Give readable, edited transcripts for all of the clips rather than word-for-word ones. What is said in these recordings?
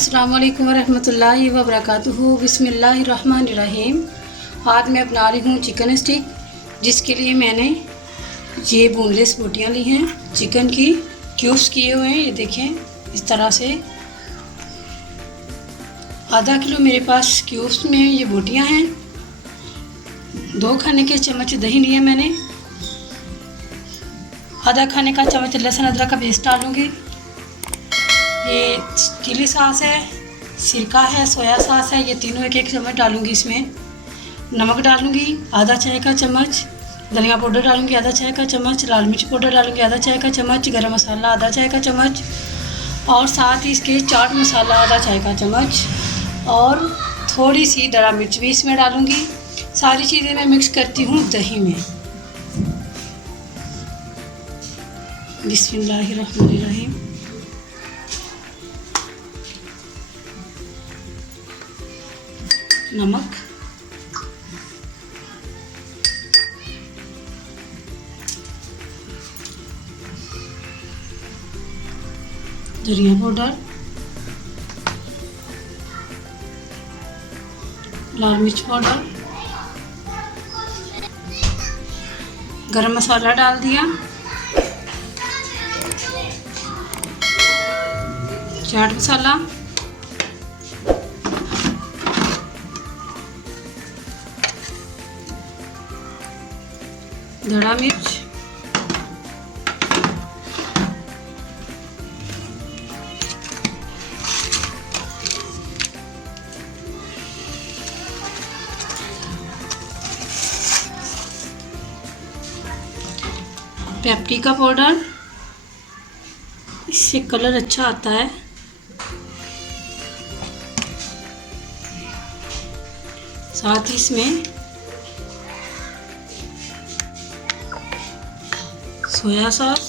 अस्सलाम वालेकुम वरहमतुल्लाहि वबरकातुहू। बिस्मिल्लाहिर्रहमानिर्रहीम। आज मैं बना रही हूँ चिकन स्टिक, जिसके लिए मैंने ये बोनलेस बोटियाँ ली हैं, चिकन की क्यूब्स किए हुए हैं। ये देखें इस तरह से आधा किलो मेरे पास क्यूब्स में ये बोटियाँ हैं। 2 खाने के चम्मच दही लिए मैंने, आधा खाने का चम्मच लहसुन अदरक का पेस्ट डालूँगी। ये चिली सॉस है, सिरका है, सोया सॉस है, ये तीनों एक एक चम्मच डालूँगी। इसमें नमक डालूँगी आधा चाय का चम्मच, धनिया पाउडर डालूँगी आधा चाय का चम्मच, लाल मिर्च पाउडर डालूँगी आधा चाय का चम्मच, गरम मसाला आधा चाय का चम्मच और साथ ही इसके चाट मसाला आधा चाय का चम्मच और थोड़ी सी दरा मिर्च भी इसमें डालूँगी। सारी चीज़ें मैं मिक्स करती हूँ दही में। बिस्मिल्लाहिर्रहमानिर्रहीम। नमक, धनिया पाउडर, लाल मिर्च पाउडर, गरम मसाला डाल दिया, चाट मसाला, धड़ा मिर्च, पेपरिका पाउडर, इससे कलर अच्छा आता है। साथ ही इसमें सोया सॉस,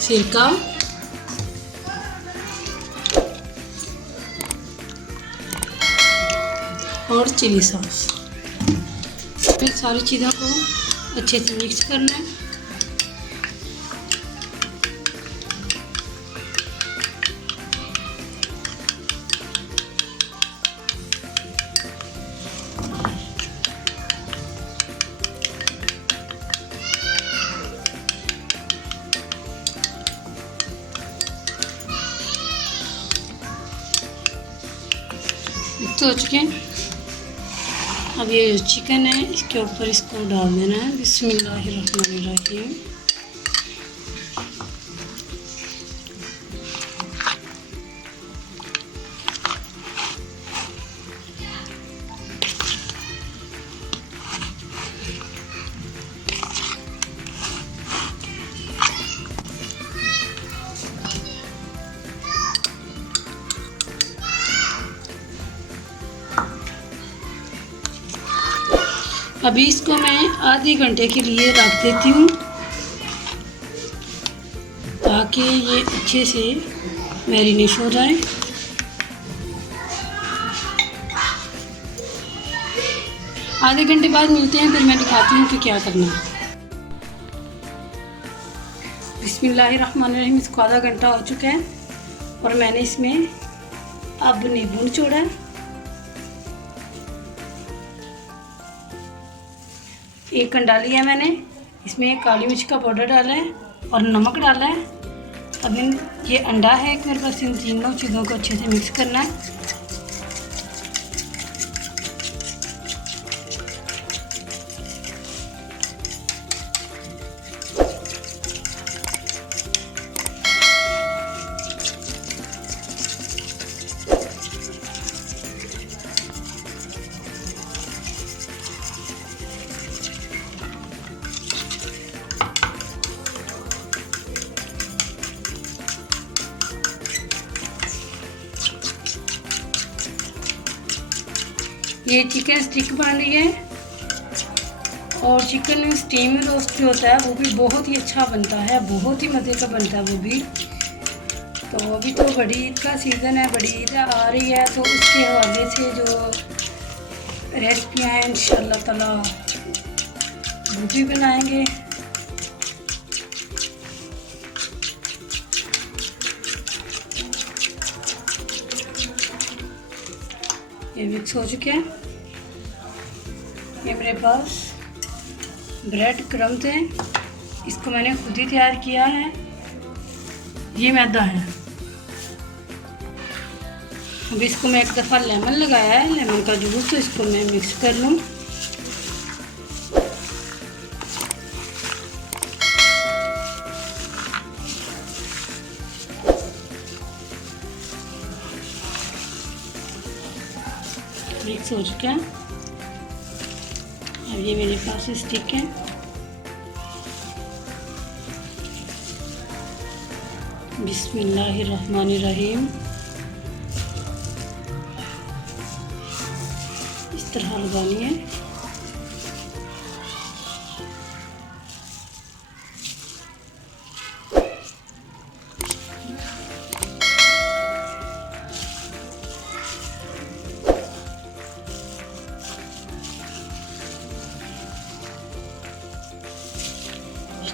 सिरका और चिली सॉस। फिर सारी चीज़ों को अच्छे से मिक्स करना है। तो चिकन, अब ये जो चिकन है इसके ऊपर इसको डाल देना है। बिस्मिल्लाहिर्रहमानिर्रहीम। अभी इसको मैं आधे घंटे के लिए रख देती हूँ, ताकि ये अच्छे से मैरिनेट हो जाए। आधे घंटे बाद मिलते हैं, फिर मैं दिखाती हूँ कि क्या करना है। बिस्मिल्लाहिर्रहमानिर्रहीम। इसको आधा घंटा हो चुका है और मैंने इसमें अब नींबू निचोड़ा है। एक अंडा लिया मैंने, इसमें काली मिर्च का पाउडर डाला है और नमक डाला है। अब ये अंडा है एक मेरे पास, इन तीनों चीज़ों को अच्छे से मिक्स करना है। ये चिकन स्टिक बन रही है और चिकन स्टीम रोस्ट जो होता है वो भी बहुत ही अच्छा बनता है, बहुत ही मज़े का बनता है वो भी। तो अभी तो बड़ी ईद का सीज़न है, बड़ी ईद आ रही है, तो उसके हवाले से जो रेसिपियाँ हैं इंशाअल्लाह ताला वो भी बनाएंगे। ये मिक्स हो चुके हैं। ये मेरे पास ब्रेड क्रम्स हैं, इसको मैंने खुद ही तैयार किया है। ये मैदा है। अब इसको मैं एक दफ़ा लेमन लगाया है, लेमन का जूस, तो इसको मैं मिक्स कर लूँ। मिक्स हो चुका है। अब ये मेरे पास स्टिक है। बिस्मिल्लाहिर्रहमानिर्रहीम। इस तरह लगानी है।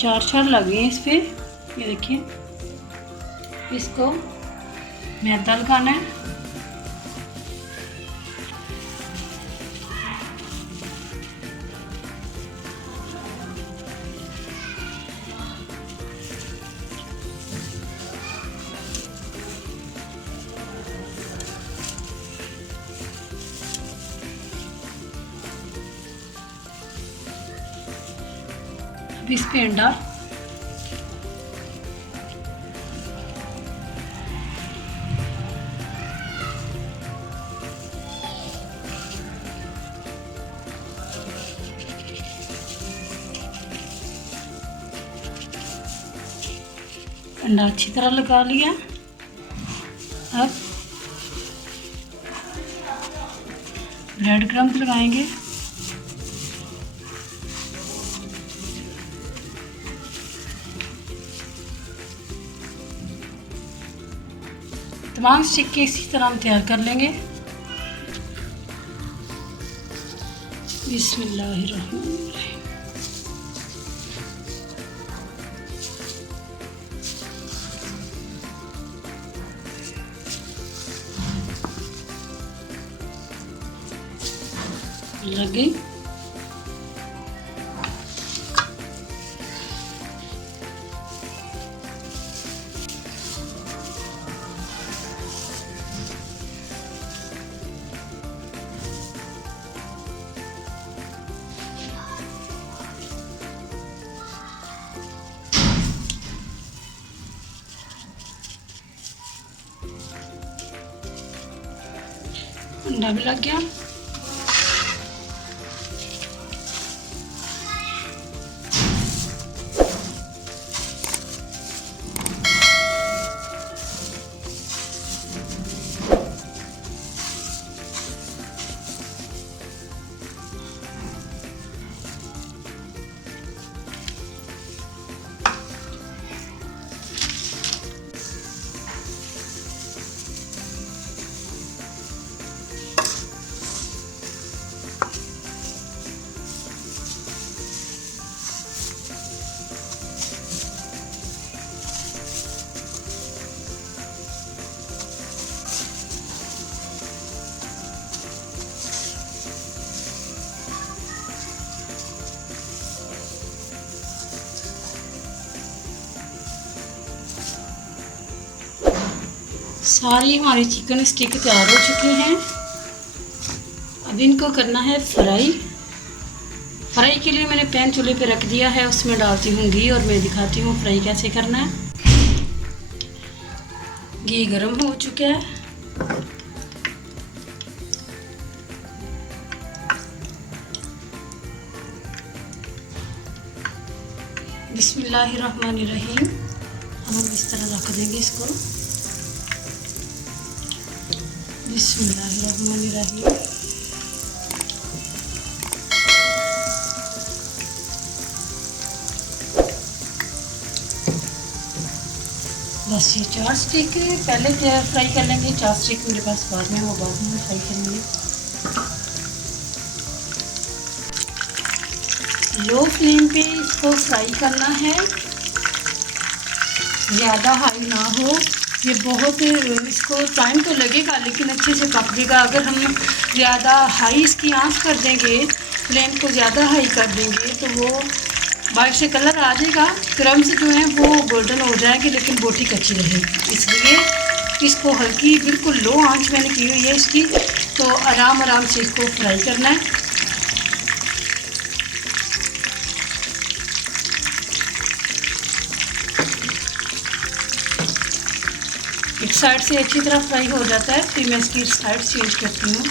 चार लगे हैं इस पे। ये देखिए, इसको मैदा लगाना है। अब इस पे अंडा, अंडा अच्छी तरह लगा लिया। अब ब्रेड क्रम्स लगाएंगे। तमाम स्टिक के इसी तरह हम तैयार कर लेंगे। बिस्मिल्लाहिर्रहमानिर्रहीम। लग गई। अंडा भी लग गया। सारी हमारी चिकन स्टिक तैयार हो चुकी हैं। अब इनको करना है फ्राई। फ्राई के लिए मैंने पैन चूल्हे पे रख दिया है, उसमें डालती हूँ घी और मैं दिखाती हूँ फ्राई कैसे करना है। घी गरम हो चुका है। बिस्मिल्लाहिर्रहमानिर्रहीम। हम इस तरह रख देंगे इसको। बिस्मिल्लाहिर्रहमानिर्रहीम। बस ये 4 स्टिक पहले फ्राई कर लेंगे। 4 स्टिक मेरे पास बाद में, वो बाद में फ्राई करेंगे। लो फ्लेम पे इसको फ्राई करना है, ज़्यादा हाई ना हो, ये बहुत इसको टाइम तो लगेगा लेकिन अच्छे से पक देगा। अगर हम ज़्यादा हाई इसकी आंच कर देंगे, फ्लेम को ज़्यादा हाई कर देंगे तो वो वाइट से कलर आ जाएगा, क्रम्स जो हैं वो गोल्डन हो जाएंगे लेकिन बोटी कच्ची रहेगी। इसलिए इसको हल्की बिल्कुल लो आंच मैंने की हुई है इसकी, तो आराम आराम से इसको फ्राई करना है। एक साइड से अच्छी तरह फ्राई हो जाता है फिर मैं इसकी साइड चेंज करती हूँ।